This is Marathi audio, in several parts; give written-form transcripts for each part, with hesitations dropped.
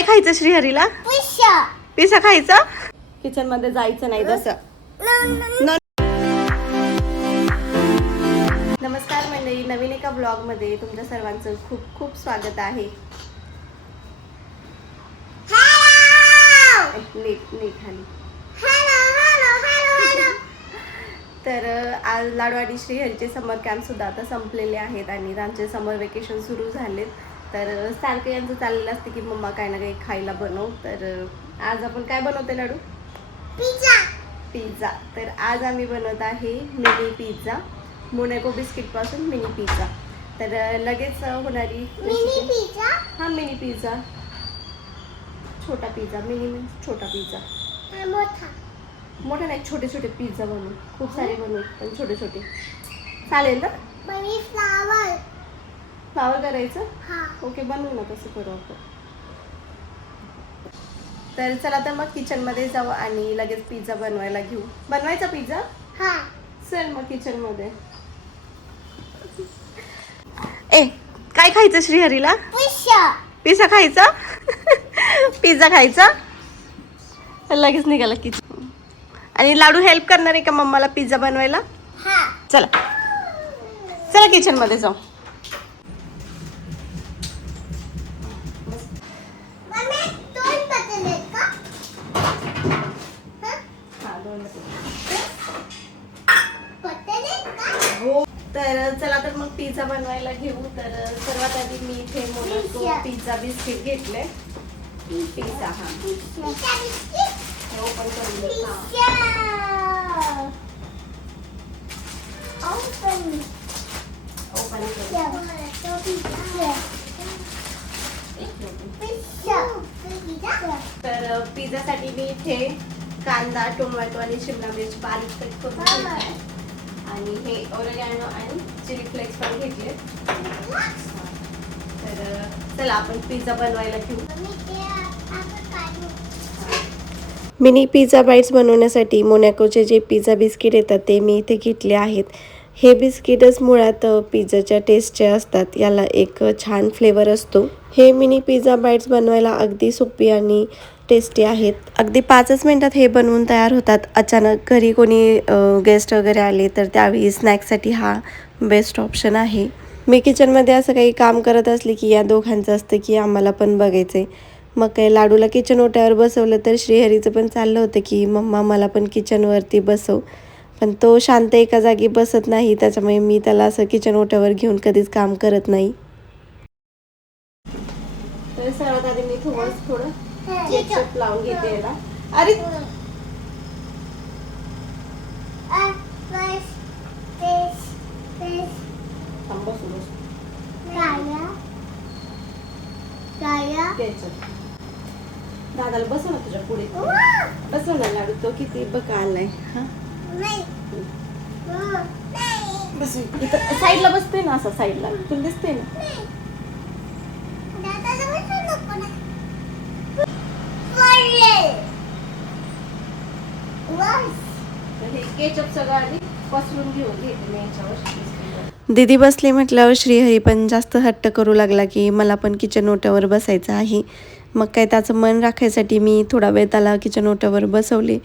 काय खायचं श्रीहरीला? पिझ्झा खायचा. किचन मध्ये जायचं नाही तसं. नमस्कार मंडळी, नवीन एका ब्लॉग मध्ये तुमच्या सर्वांचं खूप खूप स्वागत आहे. तर आज लाडू आणि श्रीहरीचे समर कॅम्प सुद्धा आता संपलेले आहेत आणि त्यांचे समर वेकेशन सुरू झालेत. तर सारखं यांचं चाललेलं असतं की मम्मा काय ना काही खायला बनव. तर आज आपण काय बनवते लाडू? पिझ्झा. तर आज आम्ही बनवत आहे मिनी पिझ्झा. मोनॅको बिस्किट पासून मिनी पिझ्झा. तर लगेच होणारी मिनी पिझ्झा. हा मिनी पिझ्झा, छोटा पिझ्झा. मिनी मीन्स छोटा पिझ्झा. मोठा नाही, छोटे छोटे पिझ्झा बनवू. खूप सारे बनवू पण छोटे छोटे चालेल ना? फ्लावर करायचं. ओके, बनवू ना, तसं करू आपण. तर चला तर मग किचन मध्ये जाऊ आणि लगेच पिझ्झा बनवायला घेऊ. बनवायचा पिझ्झा. चल मग किचन मध्ये. ए, काय खायचं श्रीहरीला? पिझ्झा खायचा. पिझ्झा खायचा. लगेच निघाला किचन. आणि लाडू हेल्प करणार आहे का मम्माला पिझ्झा बनवायला? चला चला किचन मध्ये जाऊ. तर चला तर मग पिझ्झा बनवायला घेऊ. तर सर्वात आधी मी इथे मोनॅको पिझ्झा बिस्किट घेतले. पिझ्झा हे ओपन करून दे. तर पिझ्झासाठी मी इथे कांदा, टोमॅटो आणि शिमला मिर्च बारीक कट करून घेतले. आणि हे ओरिगॅनो आणि चिली फ्लेक्स पण घेतले. तर चला आपण पिझ्झा बनवायला घेऊ. मिनी पिझ्झा बाईट्स बनवण्यासाठी मोनॅकोचे जे पिझ्झा बिस्किट येतात ते मी इथे घेतले आहेत. हे बिस्किटच मुळात पिझ्झाच्या टेस्टचे असतात. याला एक छान फ्लेवर असतो. हे मिनी पिझ्झा बाईट्स बनवायला अगदी सोपी आणि टेस्टी आहेत. अगदी 5च मिनिटात हे बनवून तयार होतात. अचानक घरी कोणी गेस्ट वगैरे आले तर त्यावेळी स्नॅक्ससाठी हा बेस्ट ऑप्शन आहे. मी किचनमध्ये असं काही काम करत असले की या दोघांचं असतं की आम्हाला पण बघायचं. मग काही लाडूला किचन ओट्यावर बसवलं तर श्रीहरीचं पण चाललं होतं की मम्मा मला पण किचनवरती बसव. पण तो शांत एका जागी बसत नाही, त्याच्यामुळे मी त्याला असं किचन ओट्यावर घेऊन कधीच काम करत नाही. तर सर्वात आधी मी थोडं केचप लावून घेते याला. अरे दादाला बसव ना तुझ्या पुढे. बसव ना लाडू, तो किती बघा आलाय. बस इथं साईडला बसते ना, असं साईडला तुला दिसते ना. केचप सगळं आधी पसरून घेते याच्यावर. दीदी बसली म्हटल्यावर श्रीहरी पण जास्त हट्ट करू लागला की मला पण किचन ओट्यावर बसायचं आहे. मग काय त्याचं मन राखायसाठी मी थोडा वेळ त्याला किचन ओट्यावर बसवले.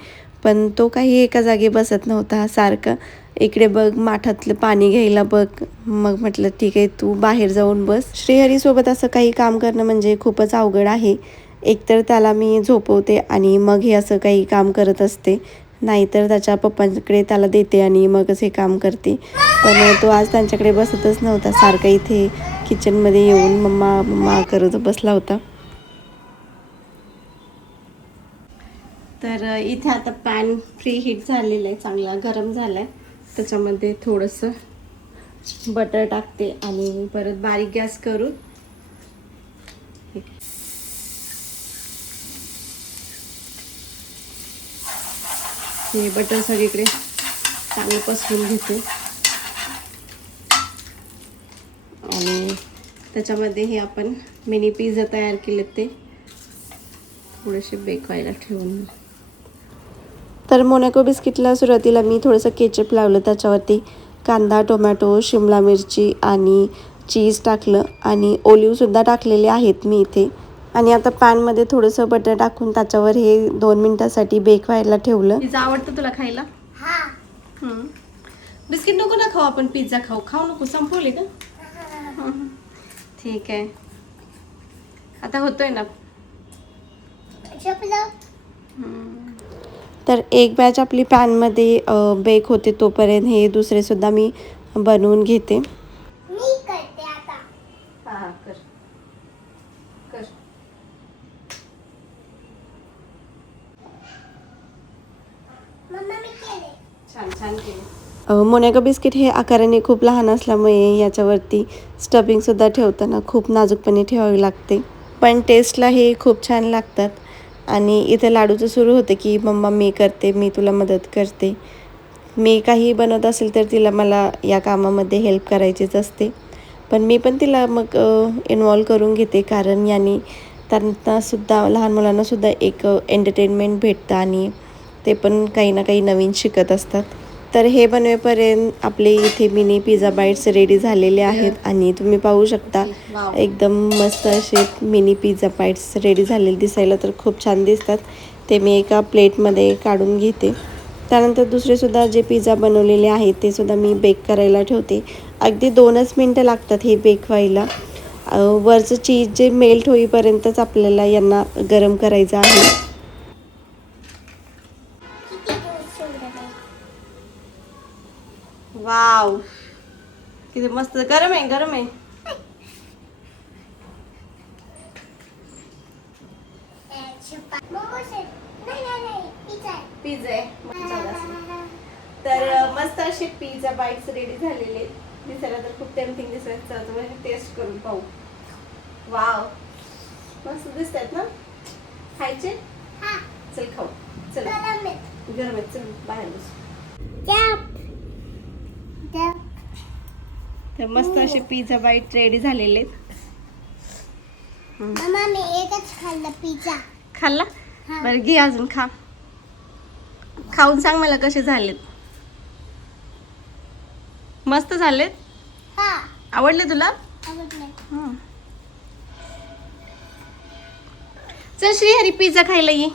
पण तो काही एका जागी बसत नव्हता. सारखं इकडे बघ, माठातलं पाणी घ्यायला बघ. मग म्हटलं ठीक आहे, तू बाहेर जाऊन बस. श्रीहरीसोबत असं काही काम करणं म्हणजे खूपच अवघड आहे. एकतर त्याला मी झोपवते आणि मग हे असं काही काम करत असते, नाहीतर त्याच्या पप्पांकडे त्याला देते आणि मगच हे काम करते. पण तो आज त्यांच्याकडे बसतच नव्हता. सारखा इथे किचनमध्ये येऊन मम्मा मम्मा करत बसला होता. तर इथे आता पॅन फ्री हीट झालेलं आहे, चांगला गरम झाला आहे. त्याच्यामध्ये थोडंसं बटर टाकते आणि परत बारीक गॅस करून हे बटर सगळीकडे चांगलं पसरून घेते. आणि त्याच्यामध्ये हे आपण मिनी पिझ्झा तयार केले ते थोडेसे बेक व्हायला ठेवून. तर मोनॅको बिस्किटला सुरुवातीला मी थोडंसं केचप लावलं, त्याच्यावरती कांदा, टोमॅटो, शिमला मिरची आणि चीज टाकलं आणि ओलिव्हसुद्धा टाकलेले आहेत मी इथे. आणि आता पॅनमध्ये थोडंसं बटर टाकून त्याच्यावर हे 2 मिनिटासाठी बेक व्हायला ठेवलं. पिझ्झा आवडतं तुला खायला? बिस्किट नको ना खाऊ, आपण पिझ्झा खाऊ नको, संपवले का? ठीक आहे, आता होतोय ना. तर एक बॅच आपली पॅनमध्ये बेक होते तोपर्यंत हे दुसरे सुद्धा मी बनवून घेते. मोनॅको बिस्किट हे आकाराने खूप लहान असल्यामुळे याच्यावरती स्टफिंगसुद्धा ठेवताना खूप नाजूकपणे ठेवावी लागते, पण टेस्टला हे खूप छान लागतात. आणि इथे लाडूचं सुरू होतं की मम्मा मी करते, मी तुला मदत करते. मी काही बनवत असेल तर तिला मला या कामामध्ये हेल्प करायचीच असते, पण मी पण तिला मग इन्वॉल्व करून घेते, कारण यांनी त्यांनासुद्धा लहान मुलांनासुद्धा एक एंटरटेनमेंट भेटतं आणि ते पण काही ना काही नवीन शिकत असतात. तर हे बनवेपर्यंत आपले इथे मिनी पिझ्झा बाईट्स रेडी झालेले आहेत आणि तुम्ही पाहू शकता एकदम मस्त असे मिनी पिझ्झा बाईट्स रेडी झालेले, दिसायला तर खूप छान दिसतात. ते मी एका प्लेटमध्ये काढून घेते. त्यानंतर दुसरेसुद्धा जे पिझ्झा बनवलेले आहेत ते सुद्धा मी बेक करायला ठेवते. अगदी 2च मिनटं लागतात हे बेक व्हायला. वरचं चीज जे मेल्ट होईपर्यंतच आपल्याला यांना गरम करायचं आहे. वाव, किती मस्त. गरम आहे, गरम आहे. पिझ्झा आहे. तर मस्त असे पिझ्झा बाईट्स रेडी झालेले, दिसायला तर खूप टेम्पटिंग दिसत. टेस्ट करून पाहू. वाव, मस्त दिसतात ना. खायचे? चल खाऊ. चल, गरम आहे, चल बाहेर बस. तर मस्त असे पिझ्झा बाईट रेडी झालेले. मम्मा मी एकच खाल्ला पिझ्झा. खाल्ला? बरं घे अजून खा. खाऊन सांग मला कसे झालेत. मस्त झालेत? आवडले तुला? चल श्रीहरी पिझ्झा खायला ये.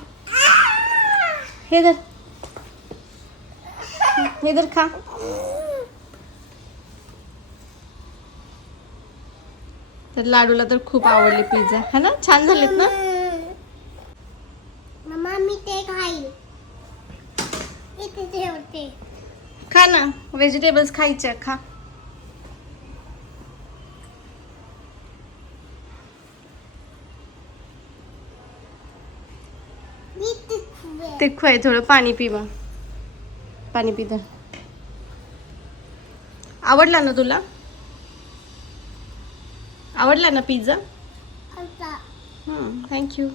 हे धर खा. तर लाडूला तर खूप आवडले पिझ्झा, है ना? छान झालेत ना? मम्मा मी ते खाईल. इथे ठेवते. खा ना, व्हेजिटेबल्स खायच्या, खा. तिखट आहे, थोडं पाणी पी. मग पाणी पी. आवडला ना तुला? आवडला ना पिझ्झा? थँक्यू.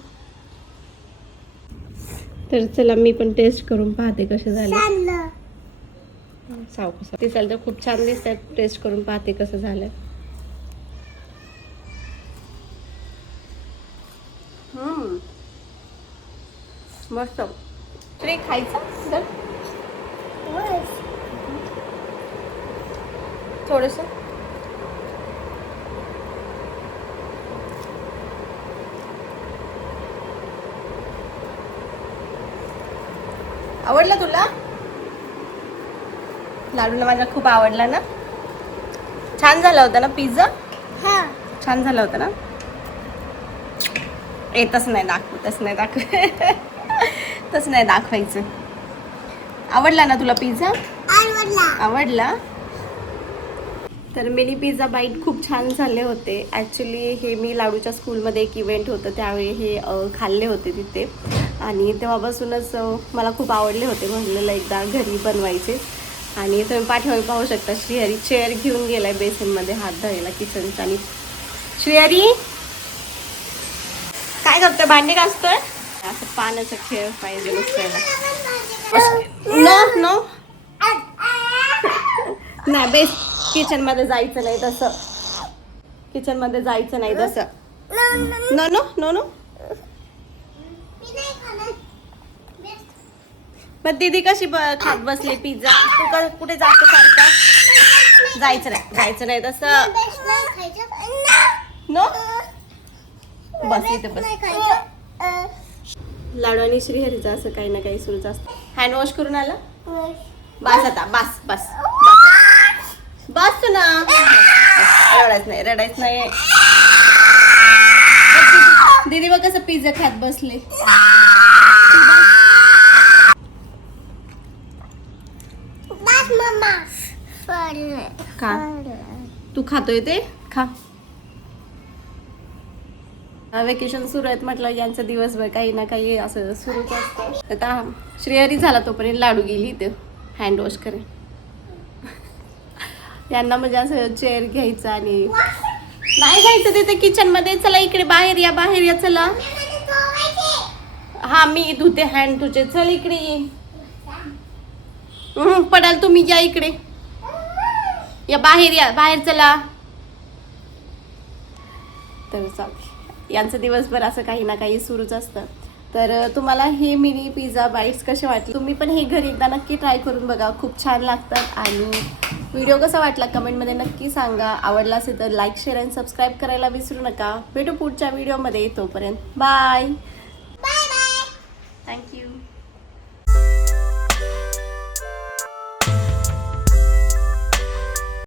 तर चला मी पण टेस्ट करून पाहते कसे झाले. सावकाश दिसायला तर खूप छान दिसतात. टेस्ट करून पाहते कसं झालं. मस्त. तरी खायचं थोडस. आवडला तुला? लाडूला माझा खूप आवडला ना. छान झाला होता ना पिझ्झा? छान झाला होता ना. तसं नाही दाखवायचं. आवडला ना तुला पिझ्झा? आवडला. तर मिनी पिझ्झा बाईट खूप छान झाले होते. ॲक्च्युली हे मी लाडूच्या स्कूलमध्ये एक इव्हेंट होतं त्यावेळी हे खाल्ले होते तिथे, आणि तेव्हापासूनच मला खूप आवडले होते. म्हटलेलं एकदा घरी बनवायचे. आणि तुम्ही पाठीमागे पाहू शकता श्रीहरी चेअर घेऊन गेलाय बेसिनमध्ये हात धुवायला किचनचा. आणि श्रीहरी काय करतोय? भांडे घासतोय. असं पाण्याचा खेळ पाहिजे नुसत्याला. नो नाही, बेस किचन मध्ये जायचं नाही तसं. किचन मध्ये जायचं नाही तसं. No no no no. पण दीदी कशी खात बसली पिझ्झा? तू कुठे जातो सारखा? जायचं नाही तसं. नो बस इथे बस. नाही खायचं. लाडू आणि श्रीहरीचं असं काही ना काही सुरूच असतं. हँड वॉश करून आला. अ, बस आता बस बस बस ना. रडायच नाही. दीदी बघ कसं पिझ्झा खात बसले. बस मम्मा. खा. तू खातोय ते खा. वेकेशन सुरू आहेत म्हटलं यांचं दिवसभर काही ना काही असं सुरूच असतं. आता श्रेयरी झाला तोपर्यंत लाडू गेली इथं हँड वॉश करेल. यांना म्हणजे असं चेअर घ्यायचं आणि नाही जायचं तिथे किचन मध्ये. चला इकडे बाहेर या चला. हा मी धुते हँड तुझे. चल इकडे ये. पडाल तुम्ही या इकडे या बाहेर चला. तर चालते यांचं दिवसभर असं काही ना काही सुरूच असतं. तर तुम्हाला हे मिनी पिझ्झा बाईट्स कसे वाटले तुम्ही पण हे घरी एकदा नक्की ट्राय करून बघा. खूप छान लागतात. आणि व्हिडिओ कसा वाटला कमेंटमध्ये नक्की सांगा. आवडला असेल तर लाईक शेअर आणि सबस्क्राईब करायला विसरू नका. भेटू पुढच्या व्हिडिओमध्ये. तोपर्यंत बाय.